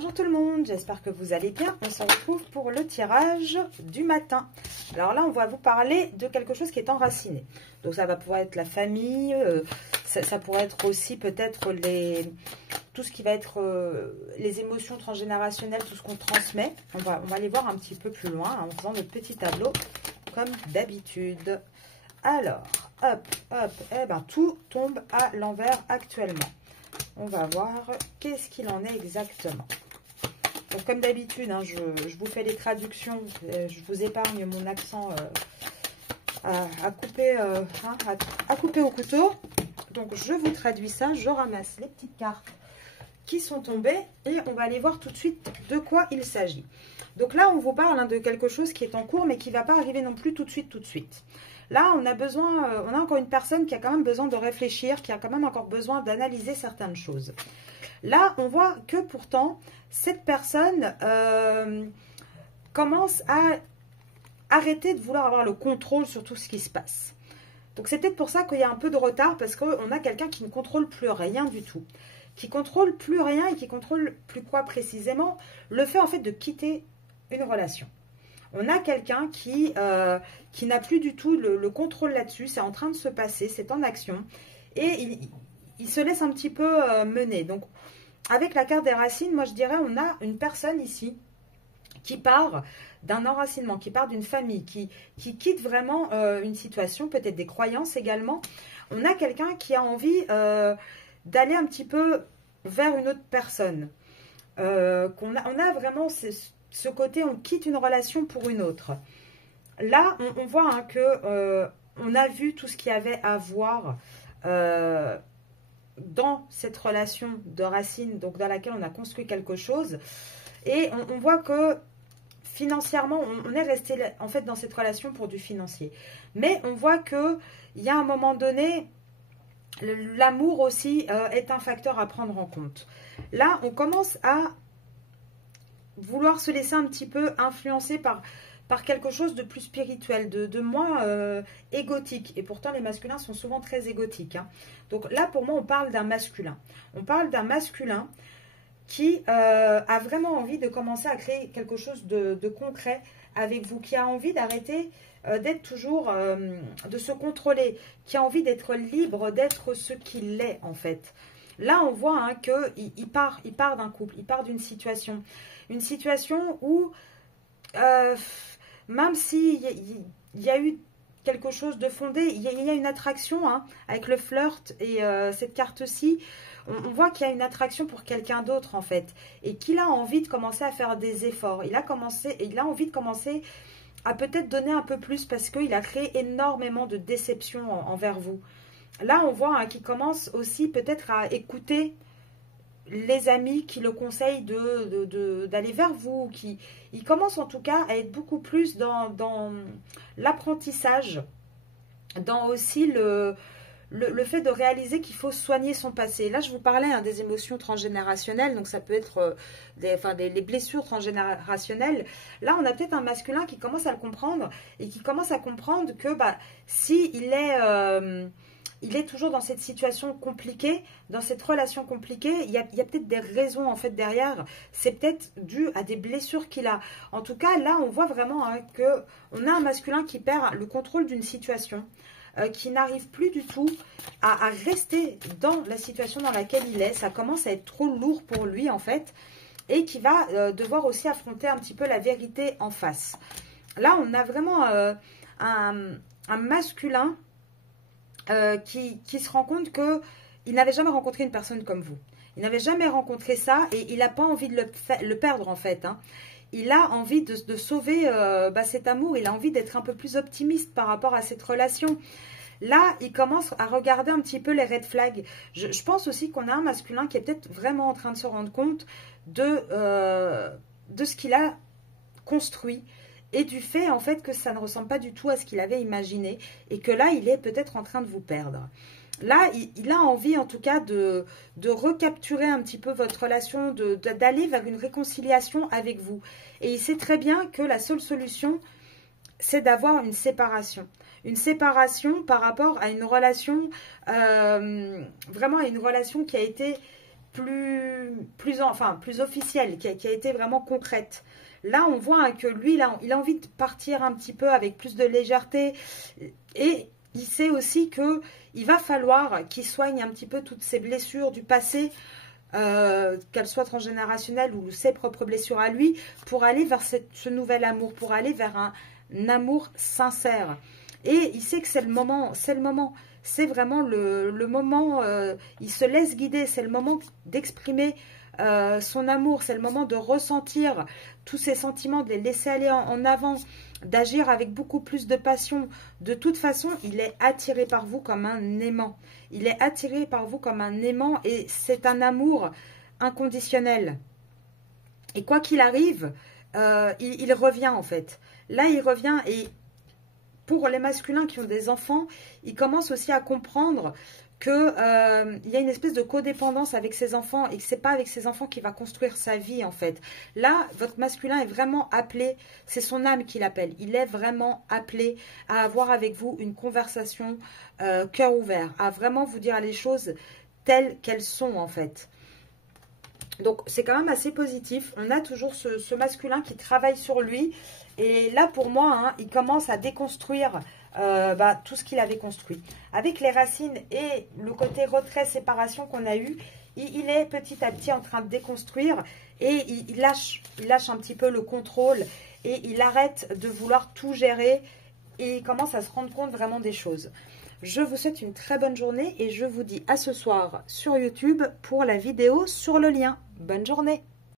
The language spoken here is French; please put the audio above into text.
Bonjour tout le monde, j'espère que vous allez bien. On se retrouve pour le tirage du matin. Alors là, on va vous parler de quelque chose qui est enraciné. Donc ça va pouvoir être la famille, ça pourrait être aussi peut-être tout ce qui va être les émotions transgénérationnelles, tout ce qu'on transmet. On va aller voir un petit peu plus loin en faisant notre petit tableau comme d'habitude. Alors, hop, hop, eh ben tout tombe à l'envers actuellement. On va voir qu'est-ce qu'il en est exactement. Donc, comme d'habitude, hein, je vous fais les traductions. Je vous épargne mon accent à couper au couteau. Donc, je vous traduis ça. Je ramasse les petites cartes qui sont tombées et on va aller voir tout de suite de quoi il s'agit. Donc là, on vous parle de quelque chose qui est en cours, mais qui ne va pas arriver non plus tout de suite. Là, on a encore une personne qui a quand même besoin de réfléchir, qui a quand même encore besoin d'analyser certaines choses. Là, on voit que pourtant, cette personne commence à arrêter de vouloir avoir le contrôle sur tout ce qui se passe. Donc, c'est peut-être pour ça qu'il y a un peu de retard, parce qu'on a quelqu'un qui ne contrôle plus rien du tout. Qui contrôle plus rien et qui contrôle plus quoi précisément? Le fait, en fait, de quitter une relation. On a quelqu'un qui n'a plus du tout le contrôle là-dessus. C'est en train de se passer, c'est en action. Et il se laisse un petit peu mener. Donc, avec la carte des racines, moi je dirais, on a une personne ici qui part d'un enracinement, qui part d'une famille, qui quitte vraiment une situation, peut-être des croyances également. On a quelqu'un qui a envie d'aller un petit peu vers une autre personne. On a vraiment ce côté, on quitte une relation pour une autre. Là, on voit que on a vu tout ce qu'il y avait à voir dans cette relation de racine, donc dans laquelle on a construit quelque chose. Et on voit que financièrement, on est resté en fait dans cette relation pour du financier. Mais on voit qu'il y a un moment donné, l'amour aussi est un facteur à prendre en compte. Là, on commence à vouloir se laisser un petit peu influencer par quelque chose de plus spirituel, de moins égotique. Et pourtant, les masculins sont souvent très égotiques. Hein. Donc là, pour moi, on parle d'un masculin. On parle d'un masculin qui a vraiment envie de commencer à créer quelque chose de concret avec vous, qui a envie d'arrêter d'être toujours, de se contrôler, qui a envie d'être libre, d'être ce qu'il est en fait. Là, on voit hein, qu'il part d'un couple, il part d'une situation. Une situation où, même s'il y a eu quelque chose de fondé, il y a une attraction hein, avec le flirt et cette carte-ci, on voit qu'il y a une attraction pour quelqu'un d'autre en fait. Et qu'il a envie de commencer à faire des efforts. Il a envie de commencer à peut-être donner un peu plus parce qu'il a créé énormément de déceptions envers vous. Là, on voit hein, qu'il commence aussi peut-être à écouter les amis qui le conseillent d'aller vers vous. Il commence en tout cas à être beaucoup plus dans l'apprentissage, dans aussi le fait de réaliser qu'il faut soigner son passé. Là, je vous parlais hein, des émotions transgénérationnelles, donc ça peut être les blessures transgénérationnelles. Là, on a peut-être un masculin qui commence à le comprendre et qui commence à comprendre que si il est toujours dans cette situation compliquée, dans cette relation compliquée, il y a peut-être des raisons en fait derrière. C'est peut-être dû à des blessures qu'il a. En tout cas, là, on voit vraiment hein, qu'on a un masculin qui perd le contrôle d'une situation, qui n'arrive plus du tout à rester dans la situation dans laquelle il est. Ça commence à être trop lourd pour lui en fait, et qui va devoir aussi affronter un petit peu la vérité en face. Là, on a vraiment un masculin qui se rend compte qu'il n'avait jamais rencontré une personne comme vous. Il n'avait jamais rencontré ça et il n'a pas envie de le perdre en fait. Hein. Il a envie de sauver cet amour, il a envie d'être un peu plus optimiste par rapport à cette relation. Là, il commence à regarder un petit peu les red flags. Je pense aussi qu'on a un masculin qui est peut-être vraiment en train de se rendre compte de ce qu'il a construit. Et du fait, en fait, que ça ne ressemble pas du tout à ce qu'il avait imaginé. Et que là, il est peut-être en train de vous perdre. Là, il a envie, en tout cas, de recapturer un petit peu votre relation, d'aller vers une réconciliation avec vous. Et il sait très bien que la seule solution, c'est d'avoir une séparation. Une séparation par rapport à une relation, vraiment à une relation qui a été plus officielle, qui a été vraiment concrète. Là, on voit hein, que lui, il a envie de partir un petit peu avec plus de légèreté. Et il sait aussi que il va falloir qu'il soigne un petit peu toutes ses blessures du passé, qu'elles soient transgénérationnelles ou ses propres blessures à lui, pour aller vers ce nouvel amour, pour aller vers un amour sincère. Et il sait que c'est le moment, c'est vraiment le moment, il se laisse guider, c'est le moment d'exprimer son amour, c'est le moment de ressentir tous ses sentiments, de les laisser aller en avant, d'agir avec beaucoup plus de passion. De toute façon, il est attiré par vous comme un aimant. Il est attiré par vous comme un aimant et c'est un amour inconditionnel. Et quoi qu'il arrive, il revient en fait. Là, il revient et pour les masculins qui ont des enfants, ils commencent aussi à comprendre que il y a une espèce de codépendance avec ses enfants et que c'est pas avec ses enfants qu'il va construire sa vie en fait. Là, votre masculin est vraiment appelé, c'est son âme qui l'appelle, il est vraiment appelé à avoir avec vous une conversation cœur ouvert, à vraiment vous dire les choses telles qu'elles sont en fait. Donc c'est quand même assez positif, on a toujours ce masculin qui travaille sur lui et là pour moi, hein, il commence à déconstruire tout ce qu'il avait construit. Avec les racines et le côté retrait-séparation qu'on a eu, il est petit à petit en train de déconstruire et il lâche un petit peu le contrôle et il arrête de vouloir tout gérer et il commence à se rendre compte vraiment des choses. Je vous souhaite une très bonne journée et je vous dis à ce soir sur YouTube pour la vidéo sur le lien. Bonne journée!